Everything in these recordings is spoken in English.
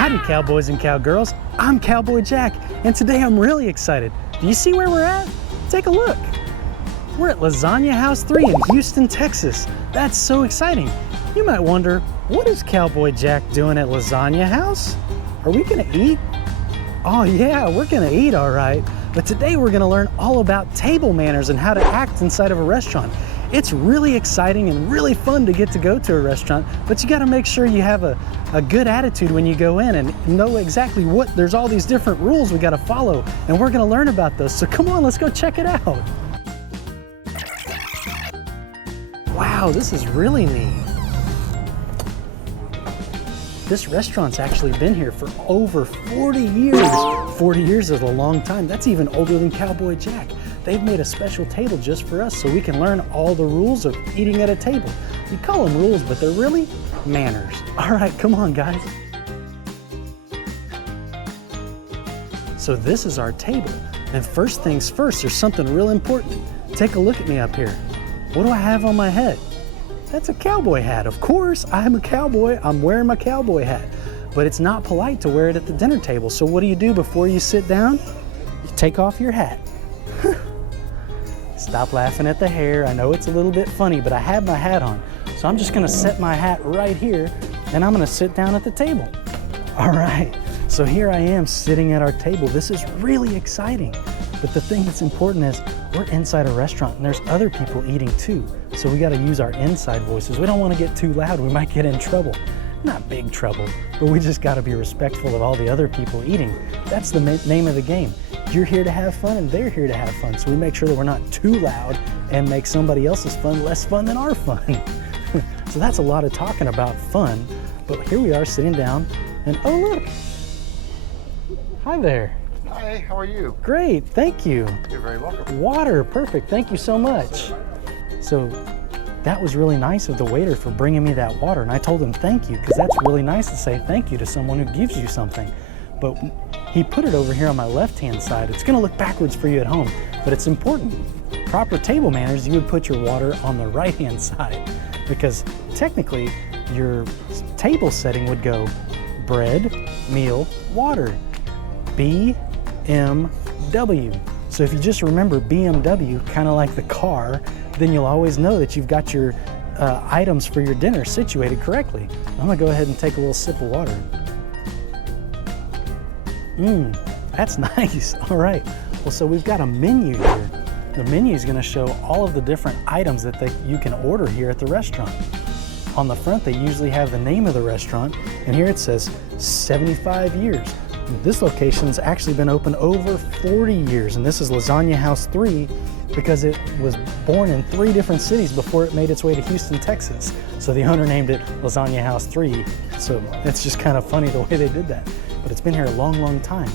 Howdy, cowboys and cowgirls. I'm Cowboy Jack, and today I'm really excited. Do you see where we're at? Take a look. We're at Lasagna House 3 in Houston, Texas. That's so exciting. You might wonder, what is Cowboy Jack doing at Lasagna House? Are we gonna eat? Oh yeah, we're gonna eat, all right. But today we're gonna learn all about table manners and how to act inside of a restaurant. It's really exciting and really fun to get to go to a restaurant, but you gotta make sure you have a good attitude when you go in and know exactly there's all these different rules we gotta follow, and we're gonna learn about those. So come on, let's go check it out. Wow, this is really neat. This restaurant's actually been here for over 40 years. 40 years is a long time. That's even older than Cowboy Jack. They've made a special table just for us so we can learn all the rules of eating at a table. You call them rules, but they're really manners. All right, come on, guys. So this is our table. And first things first, there's something real important. Take a look at me up here. What do I have on my head? That's a cowboy hat. Of course, I'm a cowboy. I'm wearing my cowboy hat. But it's not polite to wear it at the dinner table. So what do you do before you sit down? You take off your hat. Stop laughing at the hair. I know it's a little bit funny, but I have my hat on. So I'm just gonna set my hat right here and I'm gonna sit down at the table. All right, so here I am sitting at our table. This is really exciting. But the thing that's important is we're inside a restaurant and there's other people eating too. So we gotta use our inside voices. We don't wanna get too loud. We might get in trouble. Not big trouble, but we just gotta be respectful of all the other people eating. That's the name of the game. You're here to have fun and they're here to have fun. So we make sure that we're not too loud and make somebody else's fun less fun than our fun. So that's a lot of talking about fun, but here we are sitting down and oh look, hi there. Hi, how are you? Great, thank you. You're very welcome. Water, perfect, thank you so much. So that was really nice of the waiter for bringing me that water, and I told him thank you, because that's really nice to say thank you to someone who gives you something. But he put it over here on my left-hand side. It's gonna look backwards for you at home, but it's important. Proper table manners, you would put your water on the right-hand side, because technically your table setting would go bread, meal, water, BMW. So if you just remember BMW, kind of like the car, then you'll always know that you've got your items for your dinner situated correctly. I'm gonna go ahead and take a little sip of water. That's nice. All right. Well, so we've got a menu here. The menu is gonna show all of the different items that you can order here at the restaurant. On the front, they usually have the name of the restaurant, and here it says 75 years. This location's actually been open over 40 years, and this is Lasagna House 3 because it was born in 3 different cities before it made its way to Houston, Texas. So the owner named it Lasagna House 3. So it's just kind of funny the way they did that. But it's been here a long, long time.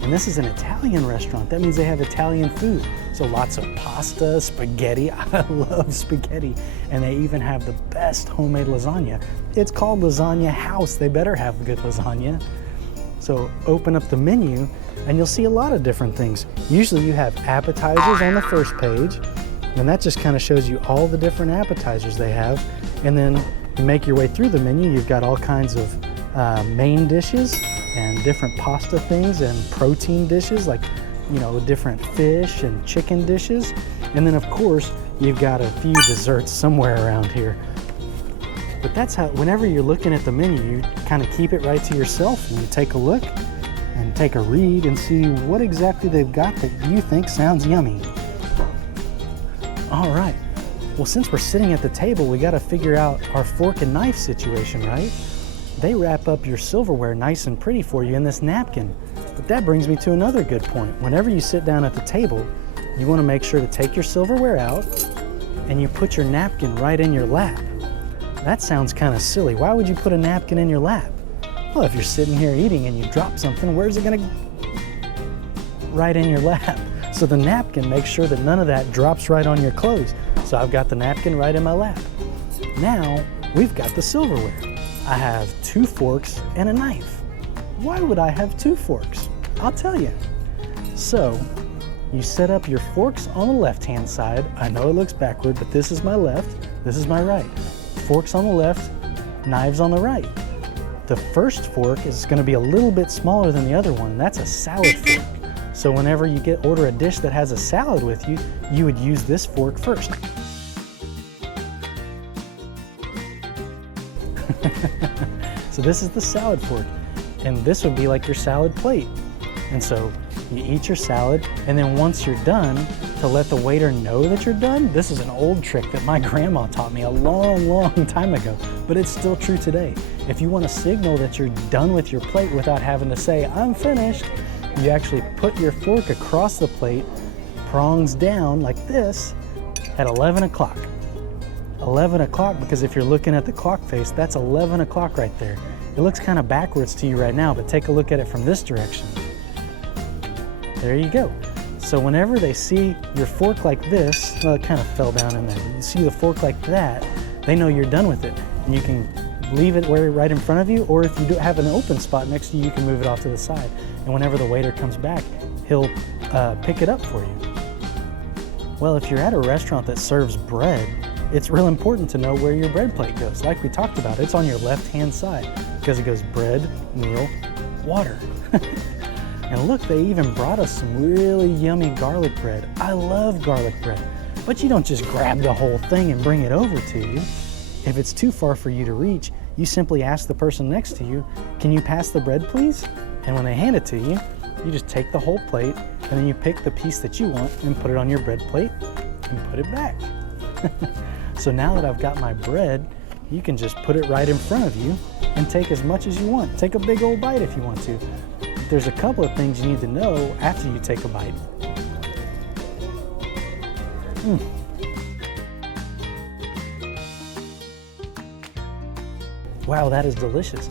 And this is an Italian restaurant. That means they have Italian food. So lots of pasta, spaghetti. I love spaghetti. And they even have the best homemade lasagna. It's called Lasagna House. They better have good lasagna. So open up the menu and you'll see a lot of different things. Usually you have appetizers on the first page, and that just kind of shows you all the different appetizers they have. And then you make your way through the menu, you've got all kinds of main dishes and different pasta things and protein dishes, like, you know, different fish and chicken dishes. And then of course, you've got a few desserts somewhere around here. But that's how, whenever you're looking at the menu, you kind of keep it right to yourself and you take a look and take a read and see what exactly they've got that you think sounds yummy. All right, well, since we're sitting at the table, we got to figure out our fork and knife situation, right? They wrap up your silverware nice and pretty for you in this napkin. But that brings me to another good point. Whenever you sit down at the table, you want to make sure to take your silverware out and you put your napkin right in your lap. That sounds kind of silly. Why would you put a napkin in your lap? Well, if you're sitting here eating and you drop something, where's it gonna? Right in your lap. So the napkin makes sure that none of that drops right on your clothes. So I've got the napkin right in my lap. Now we've got the silverware. I have 2 forks and a knife. Why would I have 2 forks? I'll tell you. So you set up your forks on the left-hand side. I know it looks backward, but this is my left, this is my right. Forks on the left, knives on the right. The first fork is going to be a little bit smaller than the other one. That's a salad fork. So whenever you order a dish that has a salad with you, you would use this fork first. So this is the salad fork, and this would be like your salad plate. And so you eat your salad, and then once you're done, to let the waiter know that you're done, this is an old trick that my grandma taught me a long, long time ago, but it's still true today. If you want to signal that you're done with your plate without having to say, "I'm finished," you actually put your fork across the plate, prongs down like this, at 11 o'clock. 11 o'clock, because if you're looking at the clock face, that's 11 o'clock right there. It looks kind of backwards to you right now, but take a look at it from this direction. There you go. So whenever they see your fork like this, well, it kind of fell down in there. You see the fork like that, they know you're done with it. And you can leave it right in front of you, or if you do have an open spot next to you, you can move it off to the side. And whenever the waiter comes back, he'll pick it up for you. Well, if you're at a restaurant that serves bread, it's real important to know where your bread plate goes. Like we talked about, it's on your left-hand side because it goes bread, meal, water. And look, they even brought us some really yummy garlic bread. I love garlic bread, but you don't just grab the whole thing and bring it over to you. If it's too far for you to reach, you simply ask the person next to you, "Can you pass the bread, please?" And when they hand it to you, you just take the whole plate and then you pick the piece that you want and put it on your bread plate and put it back. So now that I've got my bread, you can just put it right in front of you and take as much as you want. Take a big old bite if you want to. But there's a couple of things you need to know after you take a bite. Wow, that is delicious.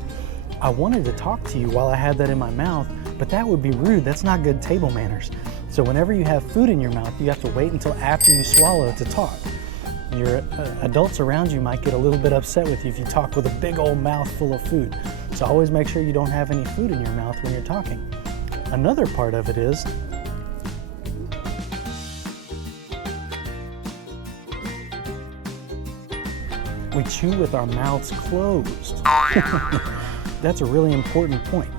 I wanted to talk to you while I had that in my mouth, but that would be rude. That's not good table manners. So whenever you have food in your mouth, you have to wait until after you swallow to talk. Your adults around you might get a little bit upset with you if you talk with a big old mouth full of food. So always make sure you don't have any food in your mouth when you're talking. Another part of it is we chew with our mouths closed. That's a really important point.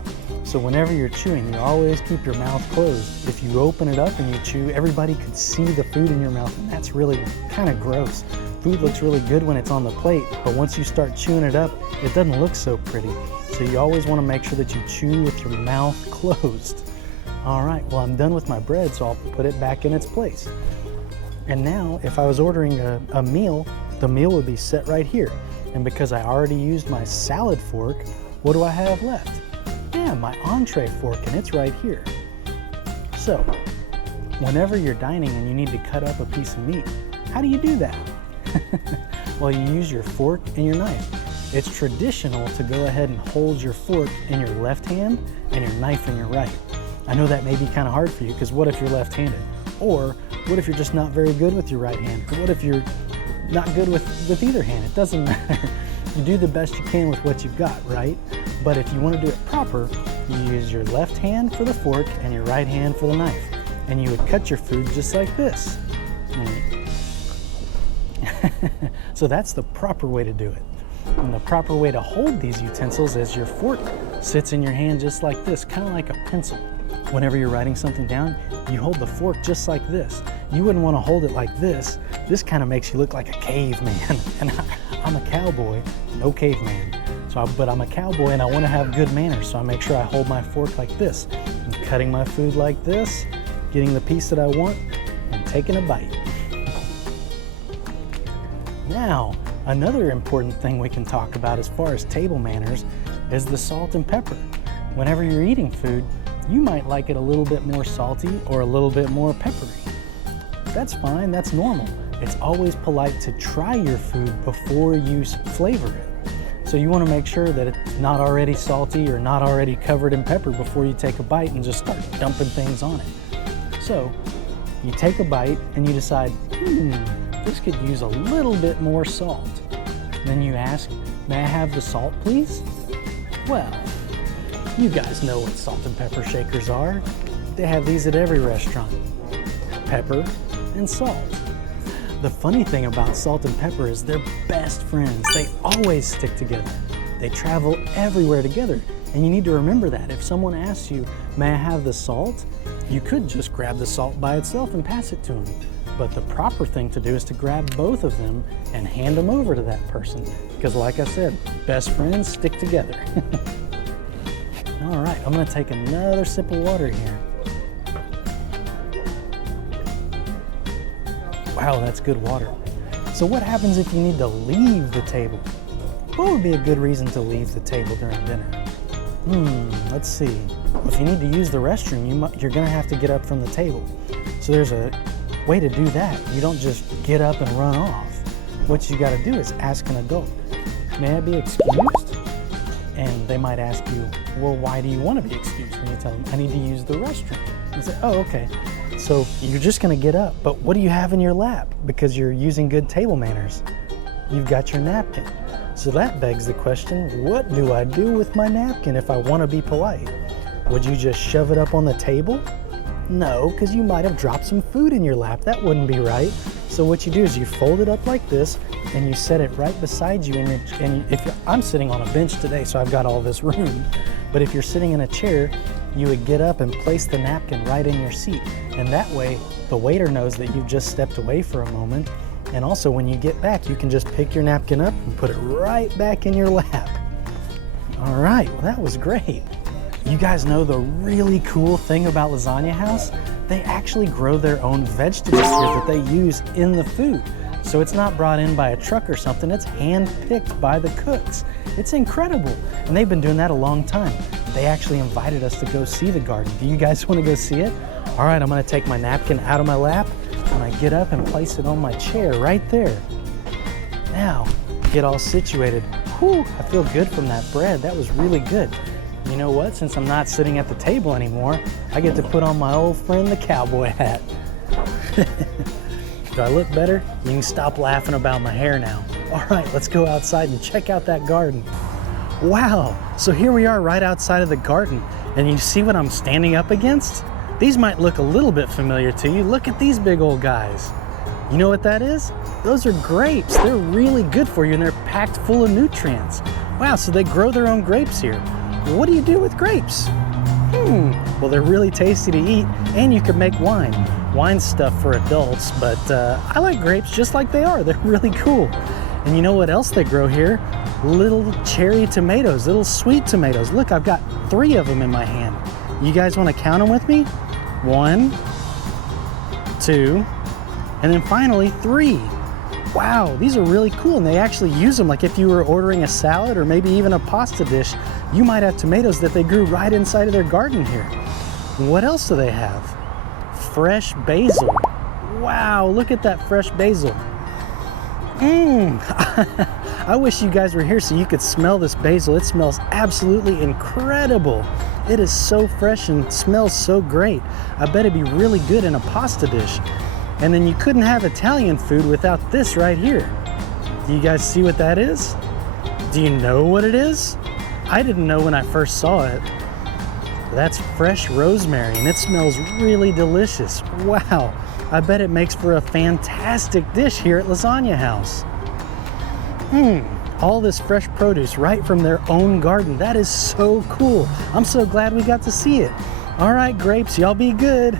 So whenever you're chewing, you always keep your mouth closed. If you open it up and you chew, everybody could see the food in your mouth, and that's really kind of gross. Food looks really good when it's on the plate, but once you start chewing it up, it doesn't look so pretty. So you always want to make sure that you chew with your mouth closed. All right, well, I'm done with my bread, so I'll put it back in its place. And now, if I was ordering a meal, the meal would be set right here. And because I already used my salad fork, what do I have left? Yeah, my entree fork, and it's right here. So, whenever you're dining and you need to cut up a piece of meat, how do you do that? Well, you use your fork and your knife. It's traditional to go ahead and hold your fork in your left hand and your knife in your right. I know that may be kind of hard for you, because what if you're left-handed? Or what if you're just not very good with your right hand? Or what if you're not good with either hand? It doesn't matter. You do the best you can with what you've got, right? But if you want to do it proper, you use your left hand for the fork and your right hand for the knife. And you would cut your food just like this. So that's the proper way to do it. And the proper way to hold these utensils is your fork sits in your hand just like this, kind of like a pencil. Whenever you're writing something down, you hold the fork just like this. You wouldn't want to hold it like this. This kind of makes you look like a caveman. And I'm a cowboy, no caveman. But I'm a cowboy and I want to have good manners, so I make sure I hold my fork like this. I'm cutting my food like this, getting the piece that I want, and taking a bite. Now, another important thing we can talk about as far as table manners is the salt and pepper. Whenever you're eating food, you might like it a little bit more salty or a little bit more peppery. That's fine, that's normal. It's always polite to try your food before you flavor it. So you want to make sure that it's not already salty or not already covered in pepper before you take a bite and just start dumping things on it. So you take a bite and you decide, this could use a little bit more salt. Then you ask, may I have the salt, please? Well, you guys know what salt and pepper shakers are. They have these at every restaurant. Pepper and salt. The funny thing about salt and pepper is they're best friends. They always stick together. They travel everywhere together. And you need to remember that. If someone asks you, may I have the salt? You could just grab the salt by itself and pass it to them. But the proper thing to do is to grab both of them and hand them over to that person. Because like I said, best friends stick together. All right, I'm gonna take another sip of water here. Wow, that's good water. So what happens if you need to leave the table? What would be a good reason to leave the table during dinner? Let's see. If you need to use the restroom, you're gonna have to get up from the table. So there's a way to do that. You don't just get up and run off. What you gotta do is ask an adult, may I be excused? And they might ask you, well, why do you want to be excused? And you tell them, I need to use the restroom. And say, oh, okay. So you're just gonna get up, but what do you have in your lap? Because you're using good table manners. You've got your napkin. So that begs the question, what do I do with my napkin if I want to be polite? Would you just shove it up on the table? No, because you might have dropped some food in your lap. That wouldn't be right. So what you do is you fold it up like this and you set it right beside you. I'm sitting on a bench today, so I've got all this room. But if you're sitting in a chair, you would get up and place the napkin right in your seat. And that way, the waiter knows that you've just stepped away for a moment. And also when you get back, you can just pick your napkin up and put it right back in your lap. All right, well that was great. You guys know the really cool thing about Lasagna House? They actually grow their own vegetables here that they use in the food. So it's not brought in by a truck or something, it's hand-picked by the cooks. It's incredible, and they've been doing that a long time. They actually invited us to go see the garden. Do you guys want to go see it? All right, I'm gonna take my napkin out of my lap, and I get up and place it on my chair right there. Now, get all situated. Whew, I feel good from that bread. That was really good. You know what? Since I'm not sitting at the table anymore, I get to put on my old friend, the cowboy hat. Do I look better? You can stop laughing about my hair now. All right, let's go outside and check out that garden. Wow, so here we are right outside of the garden, and you see what I'm standing up against? These might look a little bit familiar to you. Look at these big old guys. You know what that is? Those are grapes. They're really good for you, and they're packed full of nutrients. Wow, so they grow their own grapes here. What do you do with grapes? Well, they're really tasty to eat, and you can make wine. Wine's stuff for adults, but I like grapes just like they are. They're really cool. And you know what else they grow here? Little cherry tomatoes, little sweet tomatoes. Look, I've got 3 of them in my hand. You guys want to count them with me? 1, 2, and then finally 3. Wow, these are really cool, and they actually use them like if you were ordering a salad or maybe even a pasta dish, you might have tomatoes that they grew right inside of their garden here. What else do they have? Fresh basil. Wow, look at that fresh basil. I wish you guys were here so you could smell this basil. It smells absolutely incredible. It is so fresh and smells so great. I bet it'd be really good in a pasta dish. And then you couldn't have Italian food without this right here. Do you guys see what that is? Do you know what it is? I didn't know when I first saw it. That's fresh rosemary, and it smells really delicious. Wow, I bet it makes for a fantastic dish here at Lasagna House. All this fresh produce right from their own garden. That is so cool. I'm so glad we got to see it. All right, grapes, y'all be good.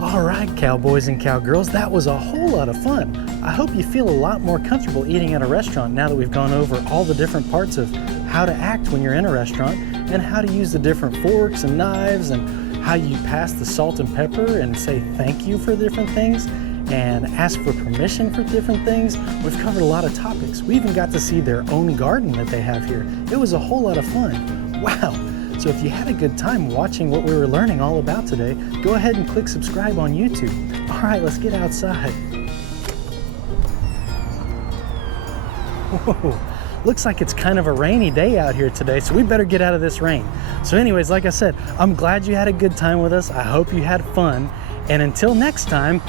All right, cowboys and cowgirls, that was a whole lot of fun. I hope you feel a lot more comfortable eating at a restaurant now that we've gone over all the different parts of how to act when you're in a restaurant and how to use the different forks and knives and how you pass the salt and pepper and say thank you for different things and ask for permission for different things. We've covered a lot of topics. We even got to see their own garden that they have here. It was a whole lot of fun. Wow. So if you had a good time watching what we were learning all about today, go ahead and click subscribe on YouTube. All right, let's get outside. Whoa, looks like it's kind of a rainy day out here today, so we better get out of this rain. So anyways, like I said, I'm glad you had a good time with us. I hope you had fun. And until next time,